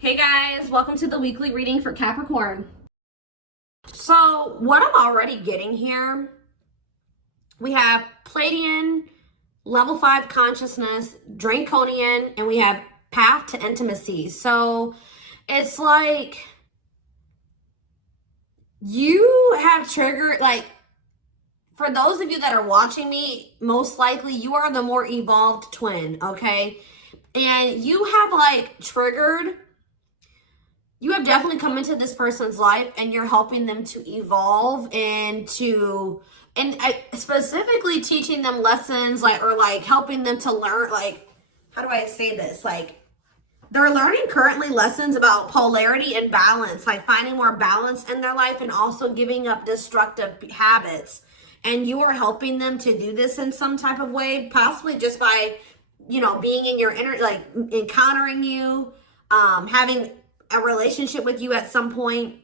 Hey guys, welcome to the weekly reading for Capricorn. So what I'm already getting here, we have Pleiadian, level 5 consciousness, Draconian, and we have path to intimacy. So it's like you have triggered, like, for those of you that are watching me, most likely you are the more evolved twin, okay? And you have like triggered, you have definitely come into this person's life and you're helping them to evolve and specifically teaching them lessons, like, or like helping them to learn, like, how do I say this? Like, they're learning currently lessons about polarity and balance, like finding more balance in their life and also giving up destructive habits. And you are helping them to do this in some type of way, possibly just by, you know, being in your inner, like encountering you, having a relationship with you at some point.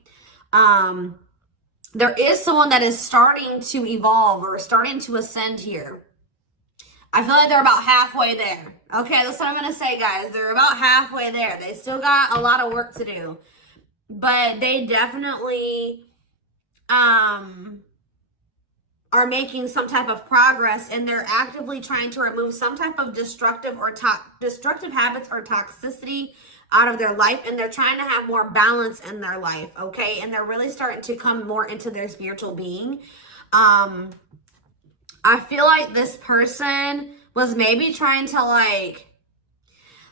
There is someone that is starting to evolve or starting to ascend here. I feel like they're about halfway there. Okay, that's what I'm going to say, guys. They're about halfway there. They still got a lot of work to do. But they definitely are making some type of progress, and they're actively trying to remove some type of destructive habits or toxicity out of their life, and they're trying to have more balance in their life, okay? And they're really starting to come more into their spiritual being. I feel like this person was maybe trying to, like,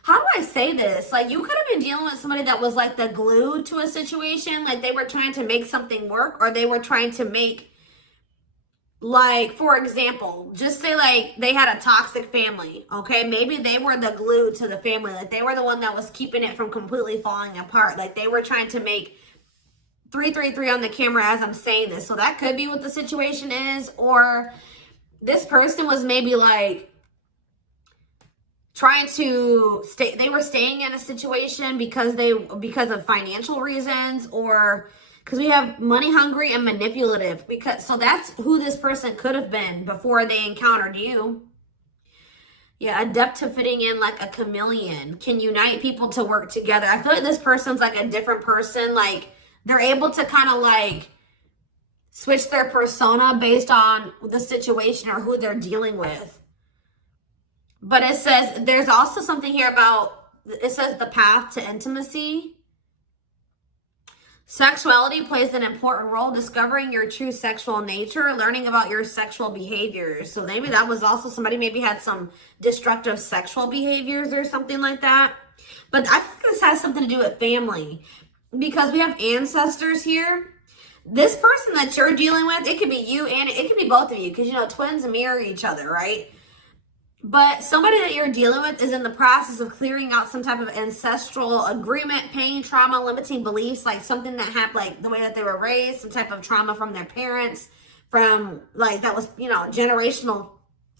how do I say this? Like, you could have been dealing with somebody that was like the glue to a situation. Like, they were trying to make something work, or they were trying to make, like, for example, just say like they had a toxic family, okay? Maybe they were the glue to the family. Like, they were the one that was keeping it from completely falling apart. Like, they were trying to make 333 on the camera as I'm saying this. So that could be what the situation is. Or this person was maybe like trying to stay, they were staying in a situation because of financial reasons, or because we have money hungry and manipulative, so that's who this person could have been before they encountered you. Yeah, adept to fitting in like a chameleon, can unite people to work together. I feel like this person's like a different person. Like, they're able to kind of like switch their persona based on the situation or who they're dealing with. But it says, there's also something here about, it says the path to intimacy. Sexuality plays an important role, discovering your true sexual nature, learning about your sexual behaviors. So maybe that was also somebody maybe had some destructive sexual behaviors or something like that. But I think this has something to do with family, because we have ancestors here. This person that you're dealing with, it could be you and it could be both of you, because, you know, twins mirror each other, right? But somebody that you're dealing with is in the process of clearing out some type of ancestral agreement, pain, trauma, limiting beliefs, like something that happened, like the way that they were raised, some type of trauma from their parents, from like that was, you know, generational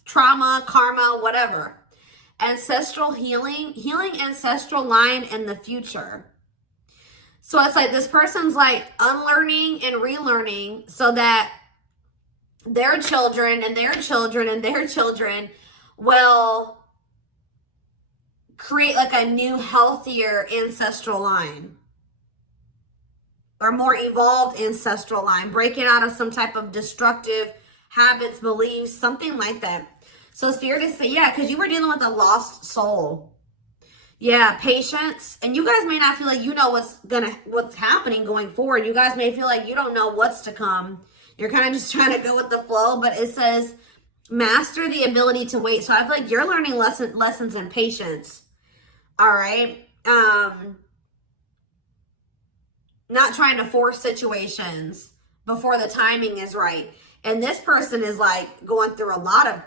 trauma, karma, whatever. Ancestral healing ancestral line in the future. So it's like this person's like unlearning and relearning so that their children and their children and their children will create like a new, healthier ancestral line, or more evolved ancestral line, breaking out of some type of destructive habits, beliefs, something like that. So Spirit is saying, yeah, because you were dealing with a lost soul. Yeah, patience. And you guys may not feel like you know what's happening going forward. You guys may feel like you don't know what's to come. You're kind of just trying to go with the flow, but it says master the ability to wait. So I feel like you're learning lessons in patience. All right. Not trying to force situations before the timing is right. And this person is like going through a lot of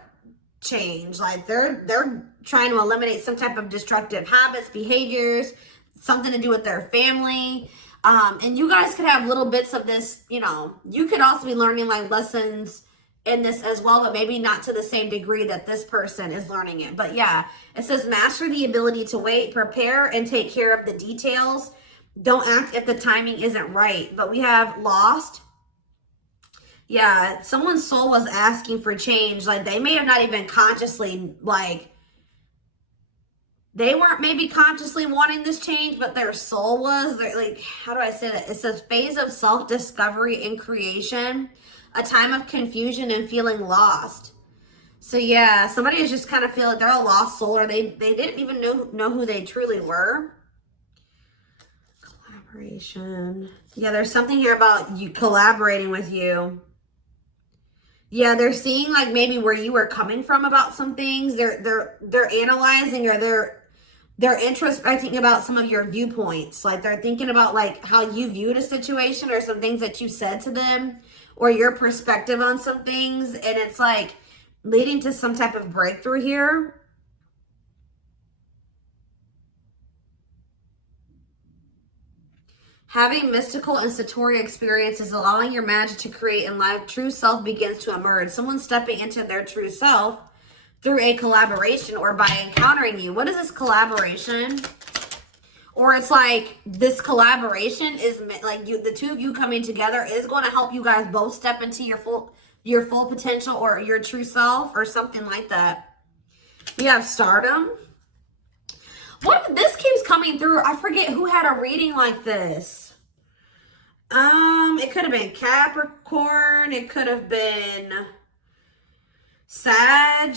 change. Like they're trying to eliminate some type of destructive habits, behaviors, something to do with their family. And you guys could have little bits of this, you know, you could also be learning like lessons in this as well, but maybe not to the same degree that this person is learning it. But yeah, it says master the ability to wait, prepare, and take care of the details. Don't act if the timing isn't right. But we have lost. Yeah, someone's soul was asking for change. Like, they may have not even consciously, like, They weren't maybe consciously wanting this change, but their soul was. They're like, how do I say that? It's a phase of self-discovery and creation, a time of confusion and feeling lost. So yeah, somebody is just kind of feel like they're a lost soul, or they didn't even know who they truly were. Collaboration. Yeah, there's something here about you collaborating with you. Yeah, they're seeing like maybe where you were coming from about some things. They're analyzing, or they're introspecting about some of your viewpoints. Like they're thinking about like how you viewed a situation, or some things that you said to them, or your perspective on some things. And it's like leading to some type of breakthrough here. Having mystical and satori experiences, allowing your magic to create in life, true self begins to emerge. Someone stepping into their true self through a collaboration, or by encountering you. What is this collaboration? Or it's like this collaboration is like the two of you coming together is going to help you guys both step into your full potential, or your true self, or something like that. We have stardom. What this keeps coming through? I forget who had a reading like this. It could have been Capricorn. It could have been Sag.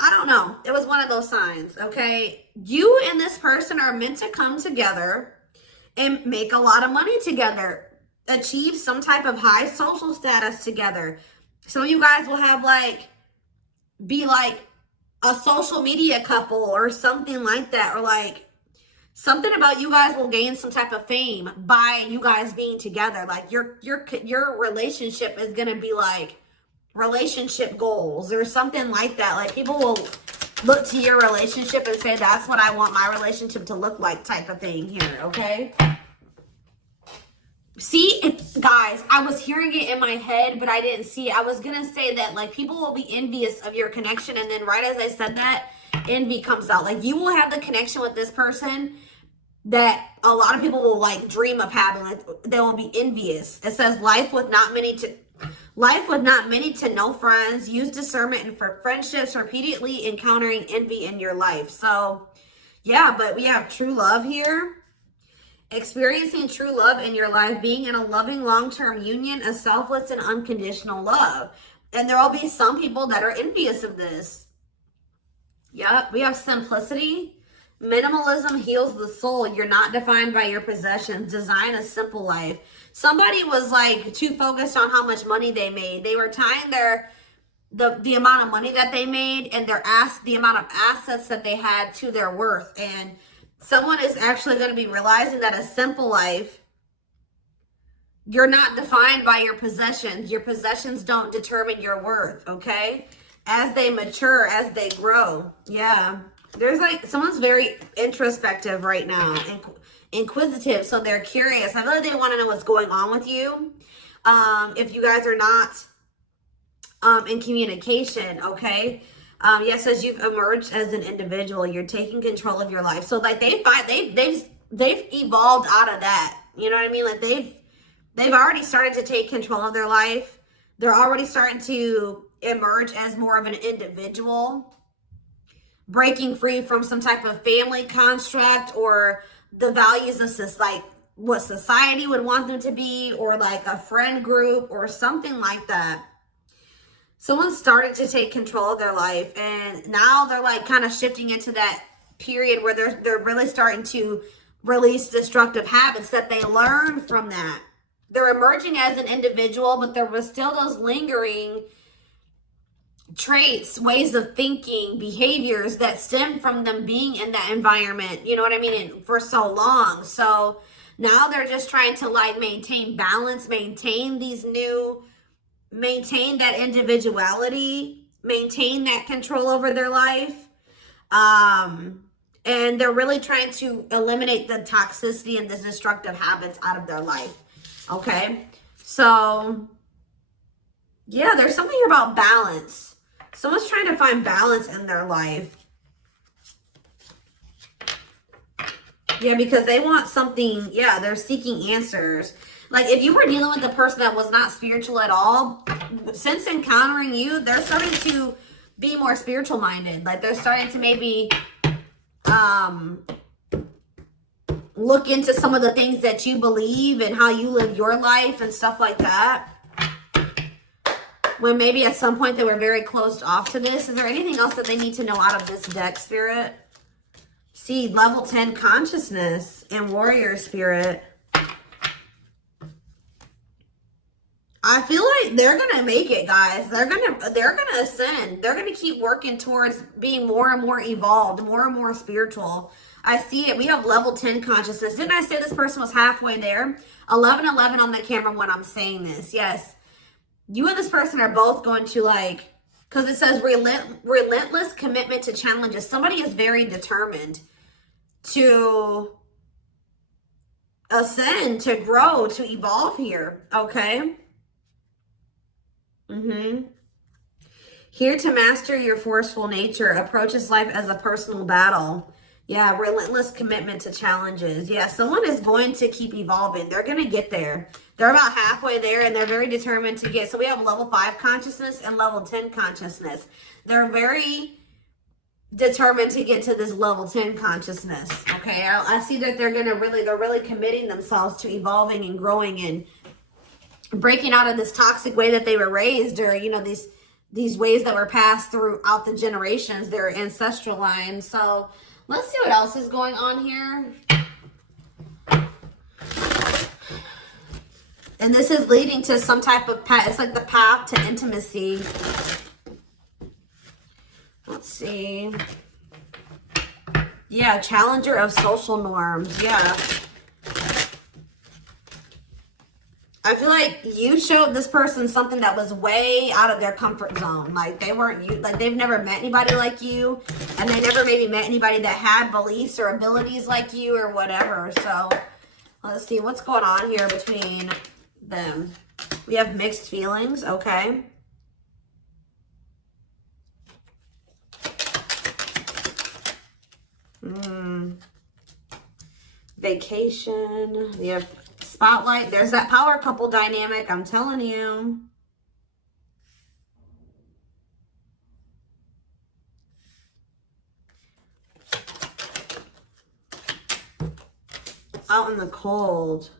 I don't know. It was one of those signs, okay? You and this person are meant to come together and make a lot of money together. Achieve some type of high social status together. Some of you guys will have be like a social media couple or something like that, or like something about you guys will gain some type of fame by you guys being together. Like your relationship is gonna be like relationship goals or something like that. Like people will look to your relationship and say, that's what I want my relationship to look like, type of thing here, okay? See, guys, I was hearing it in my head, but I didn't see it. I was going to say that, like, people will be envious of your connection. And then right as I said that, envy comes out. Like, you will have the connection with this person that a lot of people will, like, dream of having. Like, they will be envious. It says, life with not many to no friends. Use discernment and for friendships, repeatedly encountering envy in your life. So, yeah, but we have true love here. Experiencing true love in your life, being in a loving long-term union, a selfless and unconditional love. And there will be some people that are envious of this. Yep, we have simplicity. Minimalism heals the soul. You're not defined by your possessions. Design a simple life. Somebody was like too focused on how much money they made. They were tying the amount of money that they made and the amount of assets that they had to their worth. And someone is actually going to be realizing that a simple life, you're not defined by your possessions. Your possessions don't determine your worth, okay? As they mature, as they grow. Yeah. There's like, someone's very introspective right now, inquisitive, so they're curious. I know they want to know what's going on with you. If you guys are not in communication, okay? Yes, as you've emerged as an individual, you're taking control of your life. So like they've evolved out of that. You know what I mean? Like they've already started to take control of their life. They're already starting to emerge as more of an individual, breaking free from some type of family construct or the values of like what society would want them to be, or like a friend group or something like that. Someone started to take control of their life, and now they're like kind of shifting into that period where they're really starting to release destructive habits that they learned from that. They're emerging as an individual, but there was still those lingering traits, ways of thinking, behaviors that stem from them being in that environment, you know what I mean, and for so long. So now they're just trying to like maintain balance, maintain that individuality, maintain that control over their life. And they're really trying to eliminate the toxicity and the destructive habits out of their life. Okay. So yeah, there's something about balance. Someone's trying to find balance in their life. Yeah, because they want something. Yeah, they're seeking answers. Like if you were dealing with a person that was not spiritual at all, since encountering you, they're starting to be more spiritual minded. Like they're starting to maybe look into some of the things that you believe and how you live your life and stuff like that. When maybe at some point they were very closed off to this. Is there anything else that they need to know out of this deck, Spirit? See, level 10 consciousness and warrior spirit. I feel like they're gonna make it, guys. They're gonna ascend. They're gonna keep working towards being more and more evolved, more and more spiritual. I see it. We have level 10 consciousness. Didn't I say this person was halfway there? 1111 on the camera when I'm saying this. Yes. You and this person are both going to, like, because it says relentless commitment to challenges. Somebody is very determined to ascend, to grow, to evolve here. Okay. Here to master your forceful nature. Approaches life as a personal battle. Yeah, relentless commitment to challenges. Yeah, someone is going to keep evolving. They're going to get there. They're about halfway there, and they're very determined to get. So we have level 5 consciousness and level 10 consciousness. They're very determined to get to this level 10 consciousness. Okay, I see that they're really committing themselves to evolving and growing and breaking out of this toxic way that they were raised, or, you know, these ways that were passed throughout the generations, their ancestral line. So let's see what else is going on here. And this is leading to some type of path. It's like the path to intimacy. Let's see. Yeah, challenger of social norms. Yeah. I feel like you showed this person something that was way out of their comfort zone. Like they weren't you, like they've never met anybody like you, and they never maybe met anybody that had beliefs or abilities like you or whatever. So let's see what's going on here between them. We have mixed feelings. Okay. Vacation. We have spotlight. There's that power couple dynamic. I'm telling you. Out in the cold.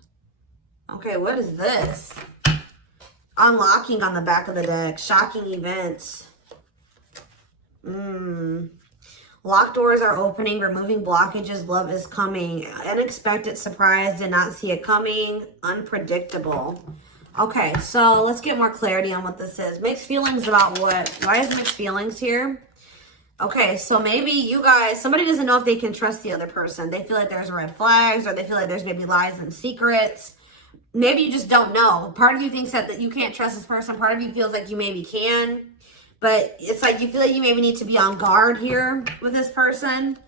Okay, what is this? Unlocking on the back of the deck. Shocking events. Locked doors are opening. Removing blockages. Love is coming. Unexpected surprise. Did not see it coming. Unpredictable. Okay, so let's get more clarity on what this is. Mixed feelings about what? Why is mixed feelings here? Okay, so maybe you guys, somebody doesn't know if they can trust the other person. They feel like there's red flags, or they feel like there's maybe lies and secrets. Maybe you just don't know. Part of you thinks that you can't trust this person. Part of you feels like you maybe can. But it's like you feel like you maybe need to be on guard here with this person.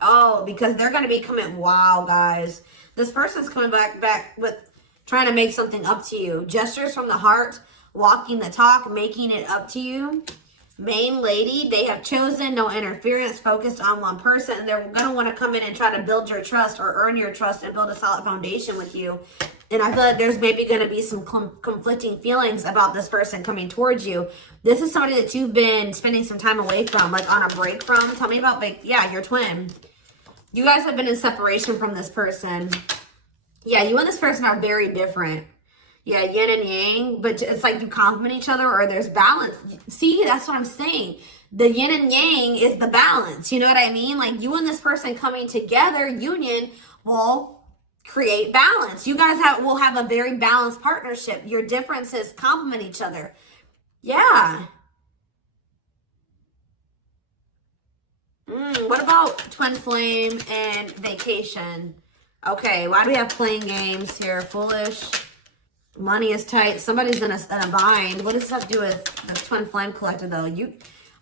Oh, because they're going to be coming. Wow, guys. This person's coming back with trying to make something up to you. Gestures from the heart, walking the talk, making it up to you. Main lady, they have chosen no interference, focused on one person. And they're going to want to come in and try to build your trust or earn your trust and build a solid foundation with you. And I feel like there's maybe going to be some conflicting feelings about this person coming towards you. This is somebody that you've been spending some time away from, like on a break from. Tell me about, yeah, your twin. You guys have been in separation from this person. Yeah, you and this person are very different. Yeah, yin and yang, but it's like you complement each other, or there's balance. See, that's what I'm saying. The yin and yang is the balance. You know what I mean? Like you and this person coming together, union, will create balance. You guys will have a very balanced partnership. Your differences complement each other. Yeah. What about twin flame and vacation? Okay, why do we have playing games here? Foolish. Money is tight. Somebody's in a bind. What does that have to do with the twin flame collector, though? You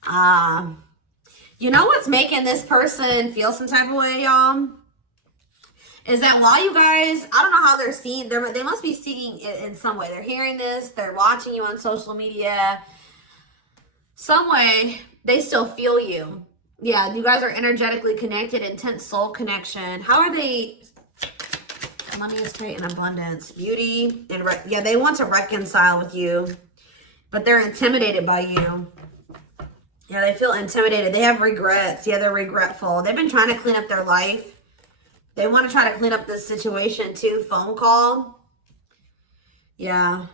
know what's making this person feel some type of way, y'all? Is that while you guys, I don't know how they're seeing, they must be seeing it in some way. They're hearing this. They're watching you on social media. Some way, they still feel you. Yeah, you guys are energetically connected, intense soul connection. How are they? Money is tight and abundance, beauty, and yeah, they want to reconcile with you, but they're intimidated by you. Yeah, they feel intimidated. They have regrets. Yeah, they're regretful. They've been trying to clean up their life. They want to try to clean up this situation too. Phone call. Yeah.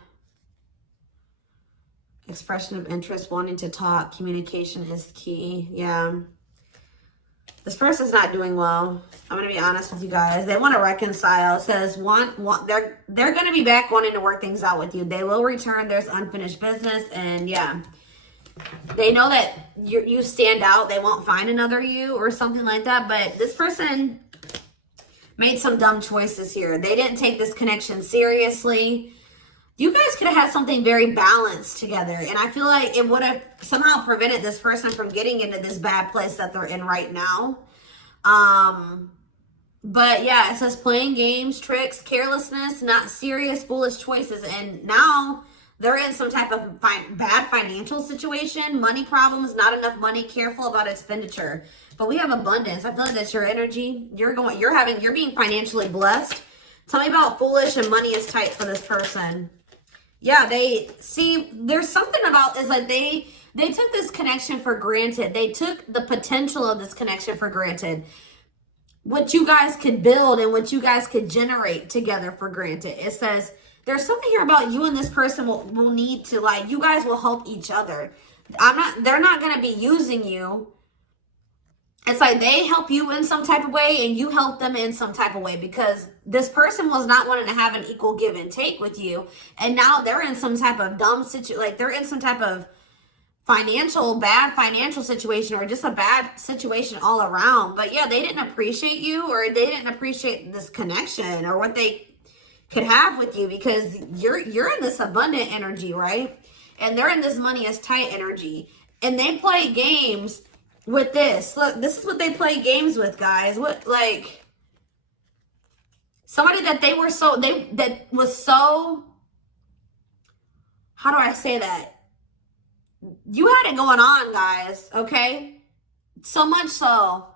Expression of interest, wanting to talk. Communication is key. Yeah. This person's not doing well. I'm going to be honest with you guys. They want to reconcile. It says they're going to be back wanting to work things out with you. They will return. There's unfinished business. And yeah, they know that you stand out. They won't find another you or something like that. But this person made some dumb choices here. They didn't take this connection seriously. You guys could have had something very balanced together. And I feel like it would have somehow prevented this person from getting into this bad place that they're in right now. But yeah, it says playing games, tricks, carelessness, not serious, foolish choices. And now they're in some type of bad financial situation, money problems, not enough money, careful about expenditure. But we have abundance. I feel like that's your energy. You're being financially blessed. Tell me about foolish and money is tight for this person. Yeah, there's something about this, like they took this connection for granted. They took the potential of this connection for granted. What you guys could build and what you guys could generate together for granted. It says there's something here about you and this person will need to, like, you guys will help each other. They're not going to be using you. It's like they help you in some type of way and you help them in some type of way, because this person was not wanting to have an equal give and take with you. And now they're in some type of dumb situation, like they're in some type of bad financial situation, or just a bad situation all around. But yeah, they didn't appreciate you, or they didn't appreciate this connection or what they could have with you, because you're in this abundant energy, right? And they're in this money is tight energy. And they play games with this. Look, this is what they play games with, guys. What, like, somebody that that was so, how do I say that? You had it going on, guys, okay? So much so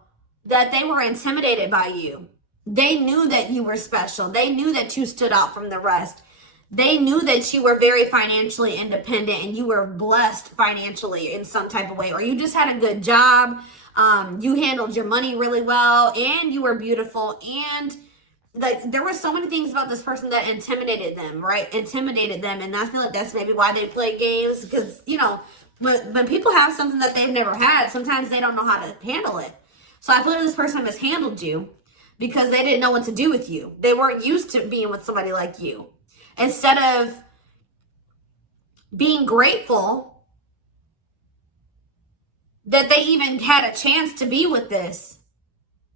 that they were intimidated by you. They knew that you were special. They knew that you stood out from the rest. They knew that you were very financially independent and you were blessed financially in some type of way, or you just had a good job. You handled your money really well, and you were beautiful. And like, there were so many things about this person that intimidated them, right? Intimidated them. And I feel like that's maybe why they play games, because, you know, when people have something that they've never had, sometimes they don't know how to handle it. So I feel like this person mishandled you because they didn't know what to do with you. They weren't used to being with somebody like you. Instead of being grateful that they even had a chance to be with this,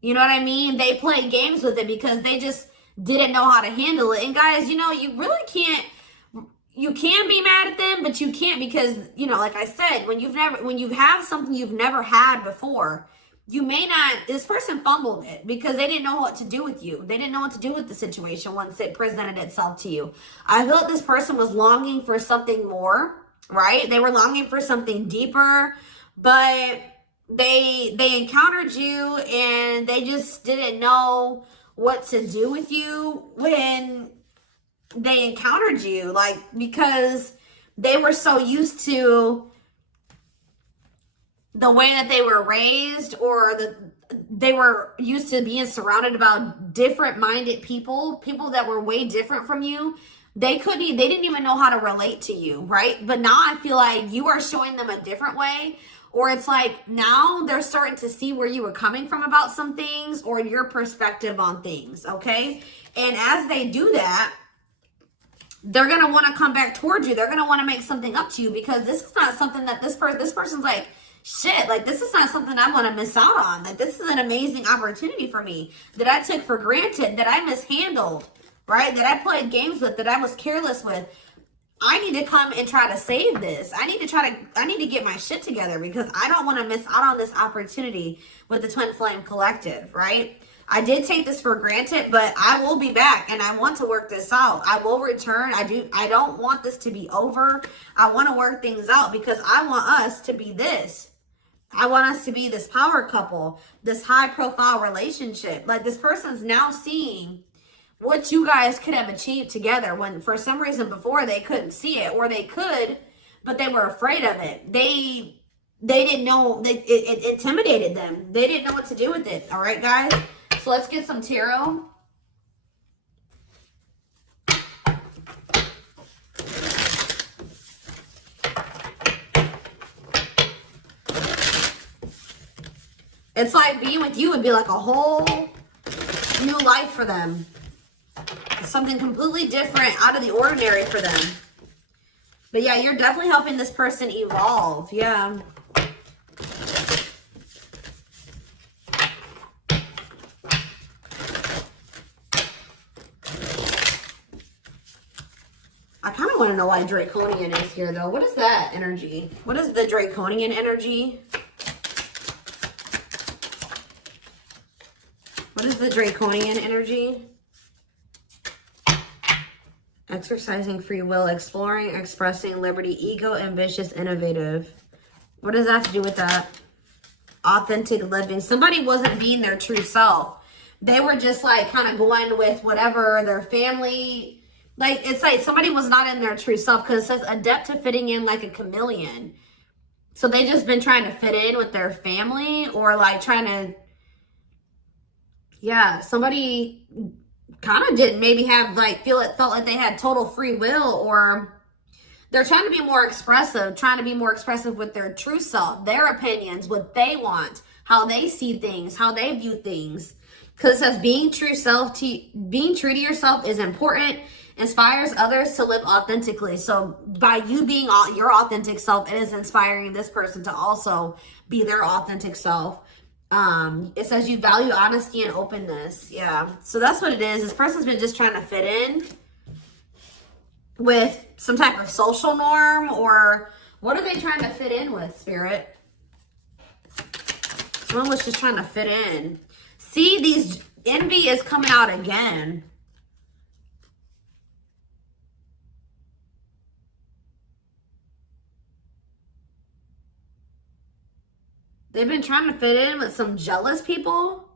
you know what I mean? They played games with it because they just didn't know how to handle it. And guys, you know, you really can't, you can be mad at them, but you can't, because, you know, like I said, when you have something you've never had before, you may not, this person fumbled it because they didn't know what to do with you. They didn't know what to do with the situation once it presented itself to you. I feel like this person was longing for something more, right? They were longing for something deeper, but they encountered you and they just didn't know what to do with you when they encountered you, like, because they were so used to the way that they were raised, or they were used to being surrounded about different minded people that were way different from you. They didn't even know how to relate to you, right? But now I feel like you are showing them a different way, or it's like now they're starting to see where you were coming from about some things, or your perspective on things, okay? And as they do that, they're going to want to come back towards you. They're going to want to make something up to you, because this is not something that this person's like, shit, like, this is not something I want to miss out on. Like, this is an amazing opportunity for me that I took for granted, that I mishandled, right? That I played games with, that I was careless with. I need to come and try to save this. I need to get my shit together, because I don't want to miss out on this opportunity with the Twin Flame Collective, right? I did take this for granted, but I will be back and I want to work this out. I will return. I don't want this to be over. I want to work things out, because I want us to be this. I want us to be this power couple, this high profile relationship. Like, this person's now seeing what you guys could have achieved together, when for some reason before they couldn't see it, or they could, but they were afraid of it. They they didn't know, it intimidated them. They didn't know what to do with it. All right, guys? So let's get some tarot. It's like being with you would be like a whole new life for them. Something completely different, out of the ordinary for them. But yeah, you're definitely helping this person evolve. Yeah. I kind of want to know why Draconian is here, though. What is that energy? What is the Draconian energy? What is the Draconian energy? Exercising free will, exploring, expressing liberty, ego, ambitious, innovative. What does that have to do with that? Authentic living. Somebody wasn't being their true self. They were just like kind of going with whatever their family, like it's like somebody was not in their true self, because it says adept to fitting in like a chameleon. So they just been trying to fit in with their family, or like trying to, yeah, somebody kind of didn't maybe have like felt like they had total free will, or they're trying to be more expressive with their true self, their opinions, what they want, how they see things, how they view things. Because it says being true to yourself is important, inspires others to live authentically. So by you being your authentic self, it is inspiring this person to also be their authentic self. It says you value honesty and openness. Yeah. So that's what it is. This person's been just trying to fit in with some type of social norm, or what are they trying to fit in with, Spirit? Someone was just trying to fit in. See, these envy is coming out again. They've been trying to fit in with some jealous people,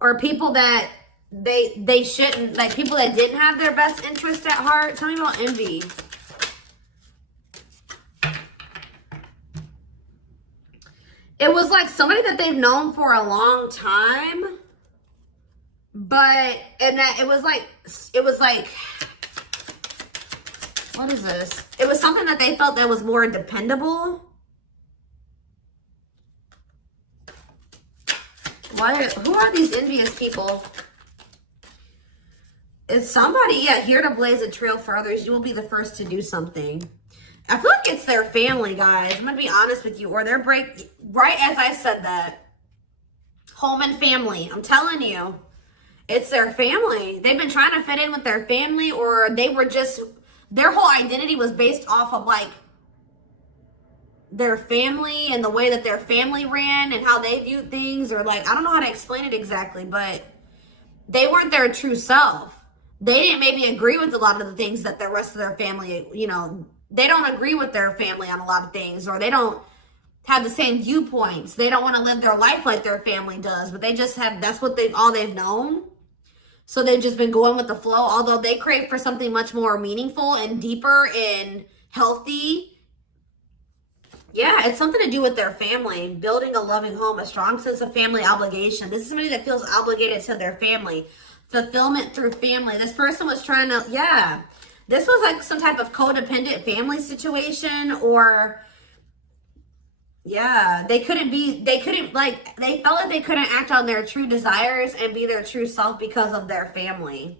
or people that they shouldn't, like people that didn't have their best interest at heart. Tell me about envy. It was like somebody that they've known for a long time, and that it was like, what is this? It was something that they felt that was more dependable. Who are these envious people? It's somebody, yeah, here to blaze a trail for others. You will be the first to do something. I feel like it's their family, guys. I'm going to be honest with you. Or their right as I said that. Home and family. I'm telling you. It's their family. They've been trying to fit in with their family, or they were just, their whole identity was based off of like their family and the way that their family ran and how they viewed things, or like, I don't know how to explain it exactly, but they weren't their true self. They didn't maybe agree with a lot of the things that the rest of their family, you know, they don't agree with their family on a lot of things, or they don't have the same viewpoints. They don't want to live their life like their family does, but they just have, that's what all they've known. So they've just been going with the flow, although they crave for something much more meaningful and deeper and healthy. Yeah, it's something to do with their family, building a loving home, a strong sense of family obligation. This is somebody that feels obligated to their family. Fulfillment through family. This person was trying to, yeah. This was like some type of codependent family situation, or, yeah, they felt like they couldn't act on their true desires and be their true self because of their family.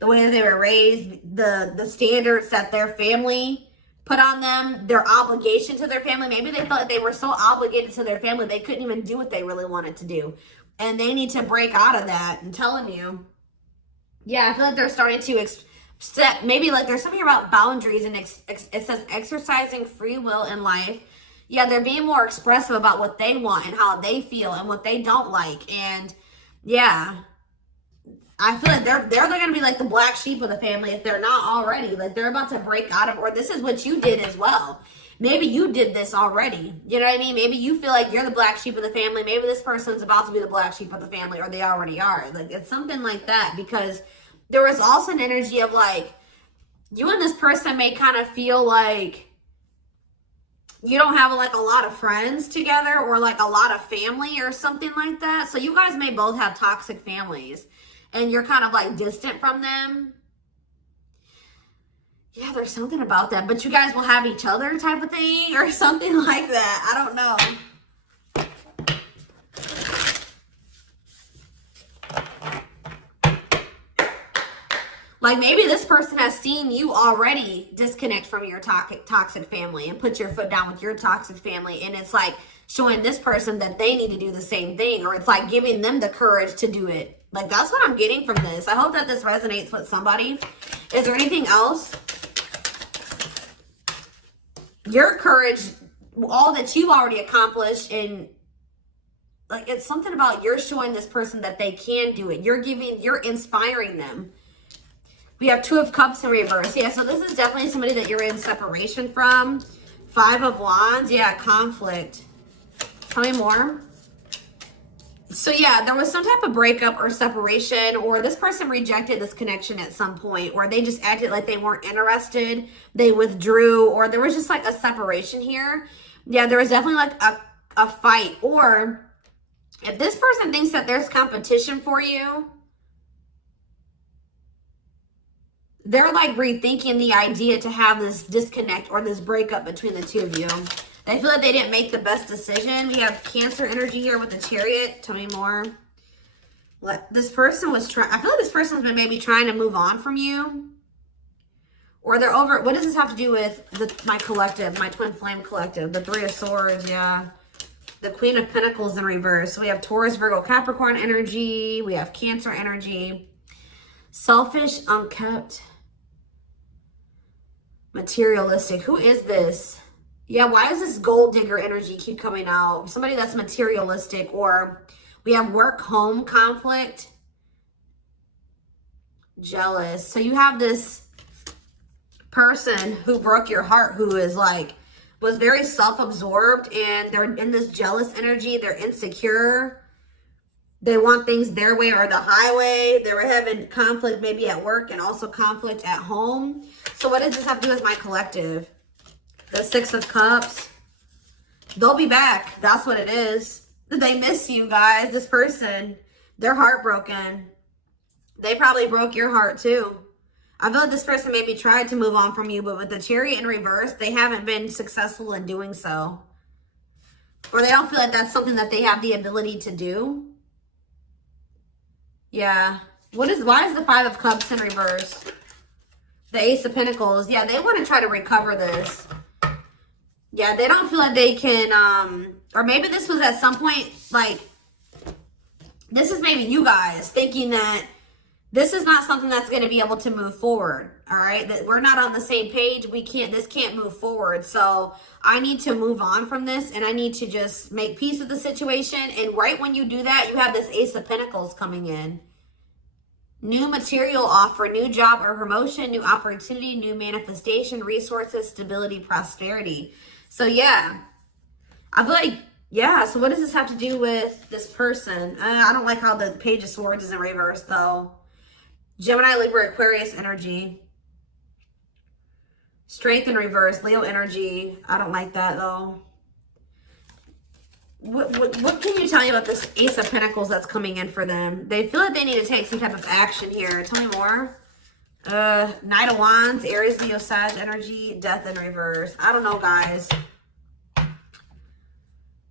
The way that they were raised, the standards that their family put on them, their obligation to their family. Maybe they felt like they were so obligated to their family, they couldn't even do what they really wanted to do. And they need to break out of that. I'm telling you. Yeah, I feel like they're starting to maybe like there's something about boundaries, and it says exercising free will in life. Yeah, they're being more expressive about what they want and how they feel and what they don't like. And yeah, I feel like they're going to be like the black sheep of the family if they're not already. Like they're about to break out of, or this is what you did as well. Maybe you did this already. You know what I mean? Maybe you feel like you're the black sheep of the family. Maybe this person's about to be the black sheep of the family, or they already are. Like it's something like that, because there was also an energy of like, you and this person may kind of feel like you don't have like a lot of friends together or like a lot of family or something like that. So you guys may both have toxic families and you're kind of like distant from them. Yeah, there's something about that, but you guys will have each other type of thing or something like that. I don't know. Like maybe this person has seen you already disconnect from your toxic family and put your foot down with your toxic family. And it's like showing this person that they need to do the same thing, or it's like giving them the courage to do it. Like that's what I'm getting from this. I hope that this resonates with somebody. Is there anything else? Your courage, all that you've already accomplished, and like it's something about you're showing this person that they can do it. You're inspiring them. We have 2 of Cups in reverse. Yeah, so this is definitely somebody that you're in separation from. 5 of Wands. Yeah, conflict. Tell me more. So yeah, there was some type of breakup or separation, or this person rejected this connection at some point, or they just acted like they weren't interested. They withdrew, or there was just like a separation here. Yeah, there was definitely like a fight. Or if this person thinks that there's competition for you, they're like rethinking the idea to have this disconnect or this breakup between the 2 of you. They feel like they didn't make the best decision. We have Cancer energy here with the Chariot. Tell me more. This person was trying, I feel like this person's been maybe trying to move on from you. Or they're over, what does this have to do with my collective, my twin flame collective? The 3 of Swords, yeah. The Queen of Pentacles in reverse. So we have Taurus, Virgo, Capricorn energy. We have Cancer energy. Selfish, unkept. Materialistic. Who is this? Yeah, why does this gold digger energy keep coming out? Somebody that's materialistic. Or we have work-home conflict. Jealous. So you have this person who broke your heart, who is like, was very self-absorbed, and they're in this jealous energy. They're insecure. They want things their way or the highway. They were having conflict maybe at work and also conflict at home. So what does this have to do with my collective? The 6 of Cups. They'll be back. That's what it is. They miss you guys. This person, they're heartbroken. They probably broke your heart too. I feel like this person maybe tried to move on from you, but with the Chariot in reverse, they haven't been successful in doing so. Or they don't feel like that's something that they have the ability to do. Yeah. Why is the 5 of Cups in reverse? The Ace of Pentacles. Yeah, they want to try to recover this. Yeah, they don't feel like they can, or maybe this was at some point, like, this is maybe you guys thinking that this is not something that's going to be able to move forward. All right. That we're not on the same page. This can't move forward. So I need to move on from this, and I need to just make peace with the situation. And right when you do that, you have this Ace of Pentacles coming in. New material offer, new job or promotion, new opportunity, new manifestation, resources, stability, prosperity. So yeah, I feel like, yeah. So what does this have to do with this person? I don't like how the Page of Swords is in reverse though. Gemini, Libra, Aquarius energy. Strength in reverse, Leo energy. I don't like that though. What can you tell me about this Ace of Pentacles that's coming in for them? They feel like they need to take some type of action here. Tell me more. Knight of Wands, Aries, Leo, Sag energy, Death in reverse. I don't know, guys.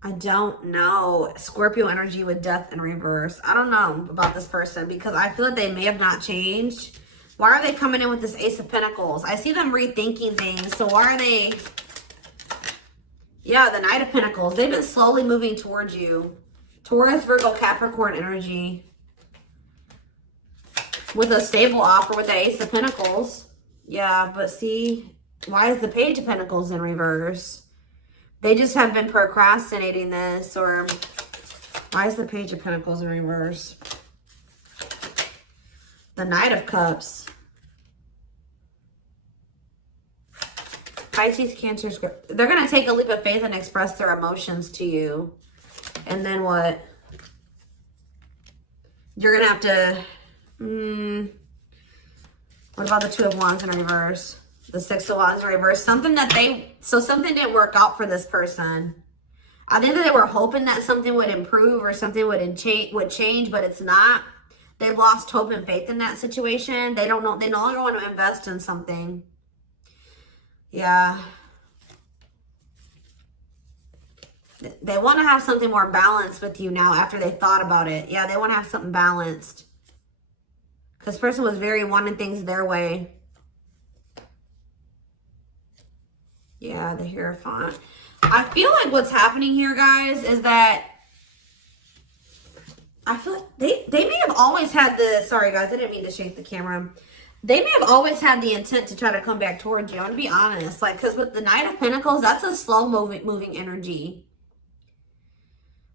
I don't know. Scorpio energy with Death in reverse. I don't know about this person because I feel like they may have not changed. Why are they coming in with this Ace of Pentacles? I see them rethinking things. So why are they... Yeah, the Knight of Pentacles. They've been slowly moving towards you. Taurus, Virgo, Capricorn energy. With a stable offer with the Ace of Pentacles. Yeah, but see, why is the Page of Pentacles in reverse? They just have been procrastinating this. Or why is the Page of Pentacles in reverse? The Knight of Cups. Pisces, Cancer, Scorpio. They're going to take a leap of faith and express their emotions to you. And then what? You're going to have to... what about the Two of Wands in reverse? The Six of Wands in reverse. Something didn't work out for this person. I think that they were hoping that something would improve or something would change, but it's not. They've lost hope and faith in that situation. They don't know. They no longer want to invest in something. Yeah. They want to have something more balanced with you now after they thought about it. Yeah, they want to have something balanced. Because this person was very wanting things their way. Yeah, the Hierophant. I feel like what's happening here, guys, is that I feel like they may have always had the, sorry guys, I didn't mean to shake the camera. They may have always had the intent to try to come back towards you. I'm going to be honest. Like, because with the Knight of Pentacles, that's a slow moving energy.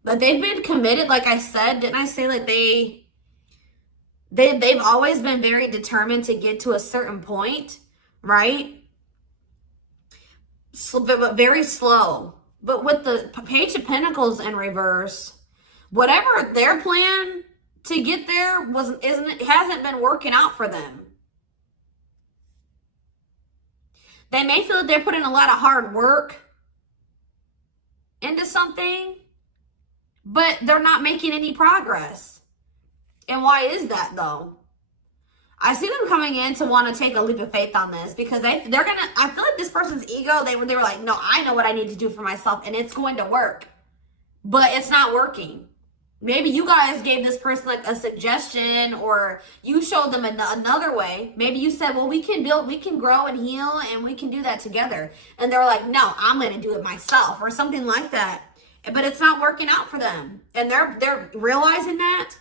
But they've been committed, like I said. Didn't I say like they've always been very determined to get to a certain point, right? So, but very slow. But with the Page of Pentacles in reverse, whatever their plan to get there hasn't been working out for them. They may feel that they're putting a lot of hard work into something, but they're not making any progress. And why is that though? I see them coming in to want to take a leap of faith on this because they're gonna, I feel like this person's ego, they were like, no, I know what I need to do for myself and it's going to work, but it's not working. Maybe you guys gave this person like a suggestion, or you showed them another way. Maybe you said, well, we can grow and heal and we can do that together. And they're like, no, I'm going to do it myself, or something like that. But it's not working out for them. And they're realizing that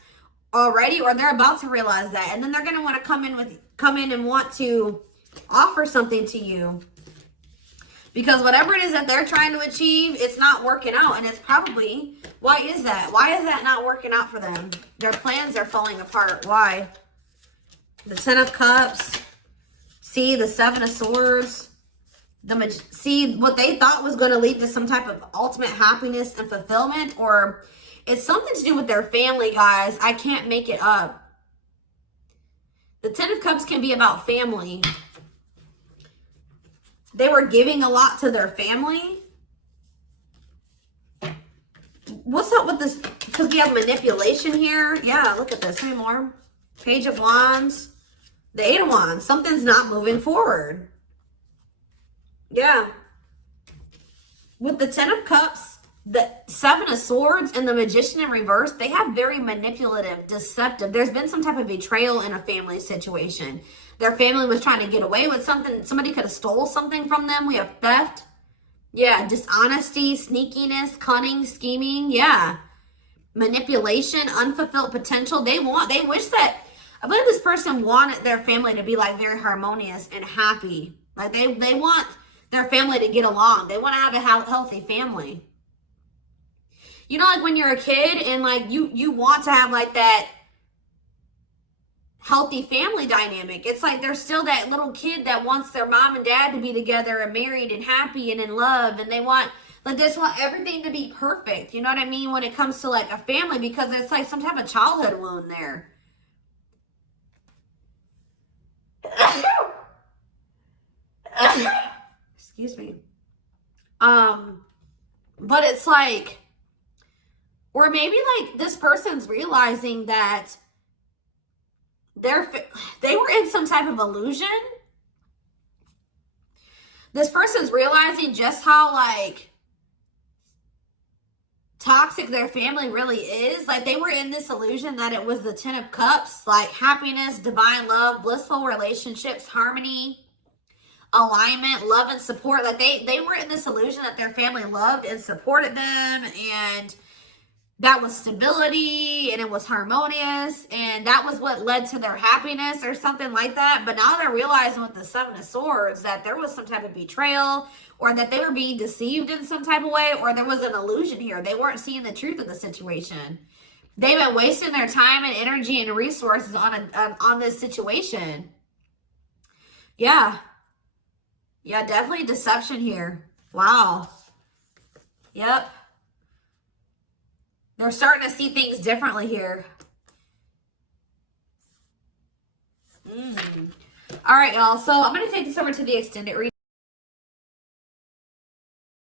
already, or they're about to realize that. And then they're going to want to come in and want to offer something to you. Because whatever it is that they're trying to achieve, it's not working out. And it's probably, why is that? Why is that not working out for them? Their plans are falling apart. Why? The Ten of Cups. See, the Seven of Swords. See, what they thought was going to lead to some type of ultimate happiness and fulfillment. Or it's something to do with their family, guys. I can't make it up. The Ten of Cups can be about family. They were giving a lot to their family. What's up with this? Because we have manipulation here. Yeah, look at this. How many more? Page of Wands. The Eight of Wands. Something's not moving forward. Yeah. With the Ten of Cups, the Seven of Swords, and the Magician in reverse, they have very manipulative, deceptive. There's been some type of betrayal in a family situation. Their family was trying to get away with something. Somebody could have stole something from them. We have theft. Yeah, dishonesty, sneakiness, cunning, scheming. Yeah. Manipulation, unfulfilled potential. They wish that, I believe this person wanted their family to be like very harmonious and happy. Like they want their family to get along. They want to have a healthy family. You know, like when you're a kid and like you want to have like that healthy family dynamic. It's like there's still that little kid that wants their mom and dad to be together and married and happy and in love, and they want everything to be perfect. You know what I mean? When it comes to like a family, because it's like some type of childhood wound there. Excuse me. But it's like, or maybe like this person's realizing that they were in some type of illusion. This person's realizing just how like toxic their family really is. Like they were in this illusion that it was the Ten of Cups, like happiness, divine love, blissful relationships, harmony, alignment, love and support. Like they were in this illusion that their family loved and supported them, and that was stability and it was harmonious, and that was what led to their happiness or something like that. But now they're realizing with the Seven of Swords that there was some type of betrayal, or that they were being deceived in some type of way, or there was an illusion here. They weren't seeing the truth of the situation. They've been wasting their time and energy and resources on this situation. Yeah. Yeah, definitely deception here. Wow. Yep. They're starting to see things differently here. All right, y'all. So I'm going to take this over to the extended reading.